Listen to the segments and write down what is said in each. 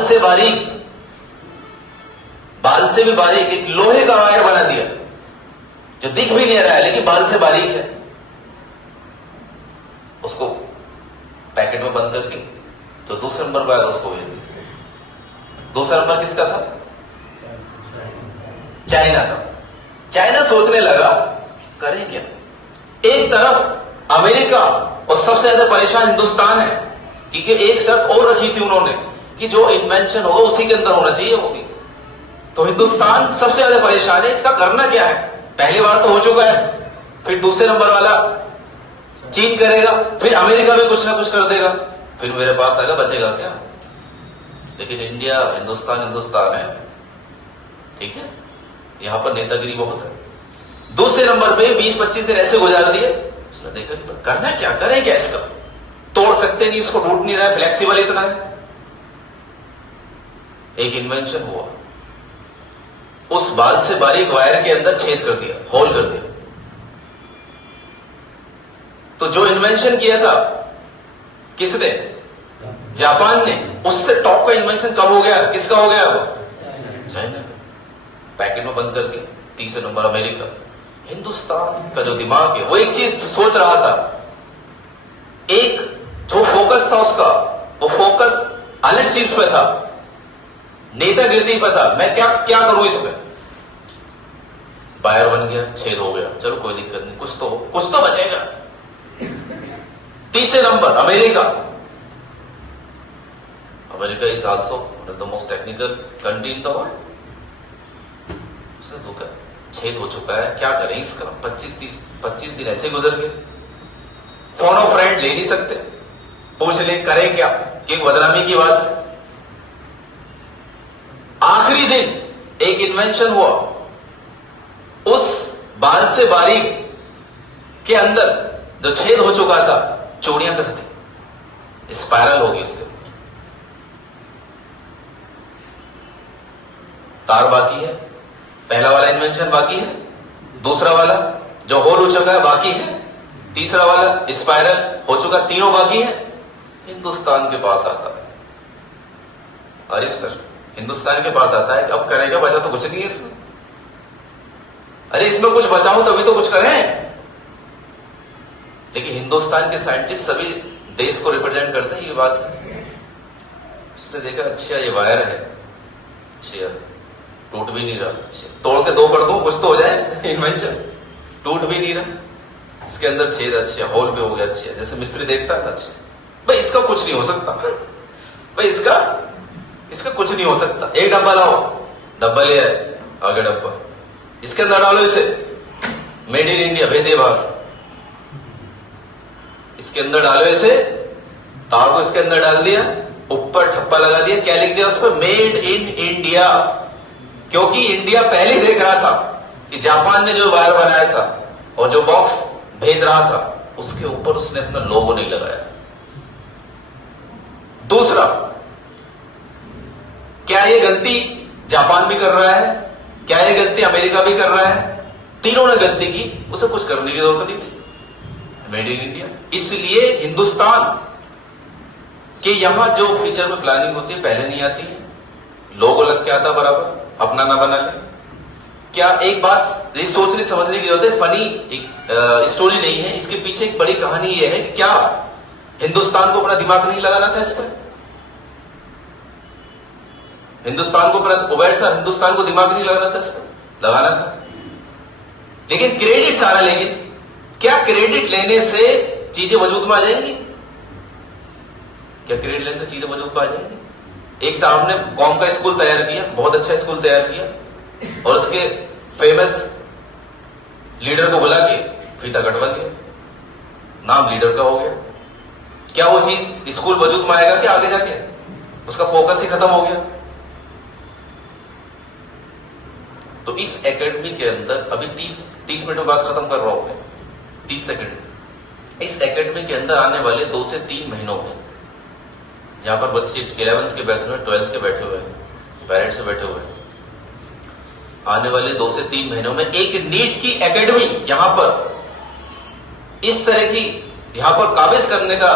से बारीक, बाल से भी बारीक एक लोहे का वायर बना दिया जो दिख भी नहीं रहा है लेकिन बाल से बारीक है। उसको पैकेट में बंद करके जो दूसरे नंबर पर आया उसको भेज दिया। दूसरा नंबर किसका था? चाइना का। चाइना सोचने लगा करें क्या। एक तरफ अमेरिका और सबसे ज्यादा परेशान हिंदुस्तान है क्योंकि एक शर्त और रखी थी उन्होंने कि जो इन्वेंशन होगा उसी के अंदर होना चाहिए वो भी। तो हिंदुस्तान सबसे ज्यादा परेशान है, इसका करना क्या है। पहली बार तो हो चुका है, फिर दूसरे नंबर वाला चीन करेगा, फिर अमेरिका भी कुछ ना कुछ कर देगा, फिर मेरे पास आएगा, बचेगा क्या। लेकिन इंडिया हिंदुस्तान है, ठीक है, यहां पर नेतागिरी बहुत है। दूसरे नंबर पे 20-25 दिन ऐसे गुजार दिए। उसने देखा कि करना क्या, करें क्या, इसका तोड़ सकते नहीं, उसको टूट नहीं रहा है, फ्लेक्सिबल इतना है। एक इन्वेंशन हुआ, उस बाल से बारीक वायर के अंदर छेद कर दिया, होल कर दिया। तो जो इन्वेंशन किया था किसने? जापान ने। उससे टॉप का इन्वेंशन कब हो गया? किसका हो गया? वो चाइना का। पैकेट में बंद करके तीसरे नंबर अमेरिका। हिंदुस्तान का जो दिमाग है वो एक चीज सोच रहा था, एक जो फोकस था उसका, वो फोकस अलग चीज पे था, नेतागिरी पे था। मैं क्या क्या करूं इस पे। वायर बन गया, छेद हो गया, चलो कोई दिक्कत नहीं, कुछ तो बचेगा। तीसरे number America. America is also one of the most technical country in the world. उसने तो क्या, छेद हो चुका है, क्या करें इसका। 25 दिन ऐसे गुजर गए। फोन ऑफ फ्रेंड ले नहीं सकते, पूछ ले करें क्या, एक बदनामी की बात है। आखिरी दिन एक इन्वेंशन हुआ, उस बाल से बारीक के अंदर जो छेद हो चुका था, चूड़ियां कस दी, स्पाइरल होगी उसके ऊपर। तार बाकी है, पहला वाला इन्वेंशन बाकी है, दूसरा वाला जो होल हो चुका है बाकी है, तीसरा वाला स्पाइरल हो चुका, तीनों बाकी है। हिंदुस्तान के पास आता है, अरे सर हिंदुस्तान के पास आता है कि अब करेगा, बचा तो कुछ नहीं है इसमें। अरे इसमें कुछ बचाऊं तभी तो कुछ करें। लेकिन हिंदुस्तान के साइंटिस्ट सभी देश को रिप्रेजेंट करते हैं, ये बात है। उसने देखा अच्छा ये वायर है, अच्छा टूट भी नहीं रहा, अच्छा तोड़ के 2 कर दूं कुछ तो हो जाए। इन्वेंशन टूट भी नहीं रहा, इसके अंदर छेद, अच्छा होल पे हो गया, अच्छा जैसे मिस्त्री देखता है, अच्छा भाई इसका कुछ नहीं हो सकता, भाई इसका कुछ नहीं हो सकता। एक डब्बा लाओ, डब्बा ले आए, आगे डब्बा, इसके अंदर डालो इसे, मेड इन इंडिया, भेदे बाहर, इसके अंदर डालो इसे, तार को इसके अंदर डाल दिया, ऊपर ठप्पा लगा दिया, क्या लिख दिया उस पर? Made in India. क्योंकि इंडिया पहले देख रहा था कि जापान ने जो वायर बनाया था और जो बॉक्स भेज रहा था उसके ऊपर उसने अपना लोगो नहीं लगाया। दूसरा, क्या ये गलती जापान भी कर रहा है, क्या ये गलती अमेरिका भी कर रहा है? तीनों ने गलती की, उसे कुछ करने की जरूरत नहीं थी। Made in India. इसलिए हिंदुस्तान के यहां जो फ्यूचर में प्लानिंग होती है पहले नहीं आती है, लोगो लग के आता बराबर, अपना ना बना ले। क्या एक बात ये सोचने समझने की जरूरत है, फनी एक स्टोरी नहीं है, इसके पीछे एक बड़ी कहानी यह है कि क्या हिंदुस्तान को अपना दिमाग नहीं लगाना था इस पर? हिंदुस्तान को उबैर सर, हिंदुस्तान को दिमाग नहीं लगाना था इस पर? लगाना था, लेकिन क्रेडिट सारा लेंगे। क्या क्रेडिट लेने से चीजें वजूद में आ जाएंगी? क्या क्रेडिट लेने से चीजें वजूद में आ जाएंगी? एक साहब ने कौम का स्कूल तैयार किया, बहुत अच्छा स्कूल तैयार किया, और उसके फेमस लीडर को बुला के फीता कटवा दिया, नाम लीडर का हो गया। क्या वो चीज स्कूल वजूद में आएगा कि आगे जाके? उसका फोकस ही खत्म हो गया। तो इस एकेडमी के अंदर अभी 30 मिनट में बात खत्म कर रहा हूं मैं, 30 सेकंड। इस एकेडमी के अंदर आने वाले 2 से 3 महीनों में, यहां पर बच्चे 11th के बैठे हुए, 12th के बैठे हुए हैं, पेरेंट्स से बैठे हुए हैं, आने वाले 2 से 3 महीनों में एक नीट की एकेडमी यहां पर इस तरह की यहां पर काबिज करने का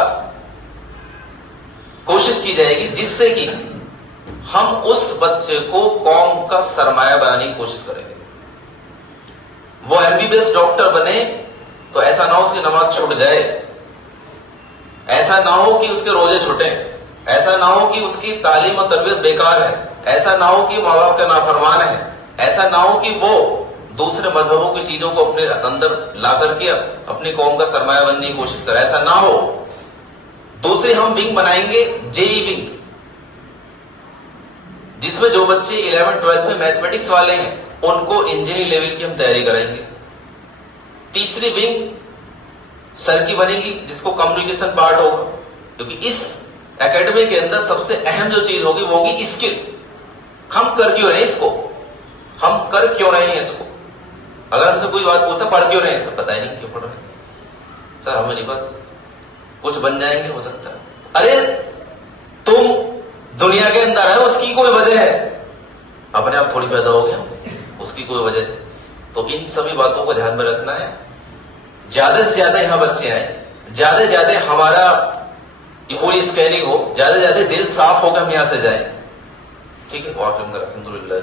कोशिश की जाएगी, जिससे कि हम उस बच्चे को कौम का सरमाया बनाने की कोशिश करेंगे। वो एमबीबीएस डॉक्टर बने तो ऐसा ना हो उसकी नमाज छूट जाए, ऐसा ना हो कि उसके रोजे छूटे, ऐसा ना हो कि उसकी तालीम और तरबियत बेकार है, ऐसा ना हो कि माँ बाप का नाफरमान है, ऐसा ना हो कि वो दूसरे मजहबों की चीजों को अपने अंदर ला करके अपनी कौम का सरमाया बनने की कोशिश करे, ऐसा ना हो। दूसरे हम विंग बनाएंगे, जेई विंग, जिसमें जो बच्चे 11-12 में मैथमेटिक्स वाले हैं उनको इंजीनियरिंग लेवल की हम तैयारी कराएंगे। तीसरी विंग सर की बनेगी जिसको कम्युनिकेशन पार्ट होगा, क्योंकि इस एकेडमी के अंदर सबसे अहम जो चीज होगी वो होगी स्किल। हम कर क्यों रहे हैं इसको, हम कर क्यों रहे हैं इसको। अगर हमसे कोई बात पूछता पढ़ क्यों रहे हैं, तो पता ही नहीं क्यों पढ़ रहे हैं सर, हमें नहीं पता, कुछ बन जाएंगे हो सकता है। अरे तुम दुनिया के अंदर है, उसकी कोई वजह है, अपने आप थोड़ी पैदा हो गया, उसकी कोई वजह है। तो इन सभी बातों को ध्यान में रखना है। ज्यादा से ज्यादा यहाँ बच्चे आए, ज्यादा से ज्यादा हमारा पूरी स्कैनिंग हो, ज्यादा से ज्यादा दिल साफ होकर हम यहाँ से जाए, ठीक है। अल्हम्दुलिल्लाह।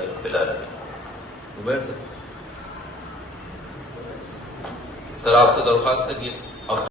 सर आपसे दरख्वास्त है कि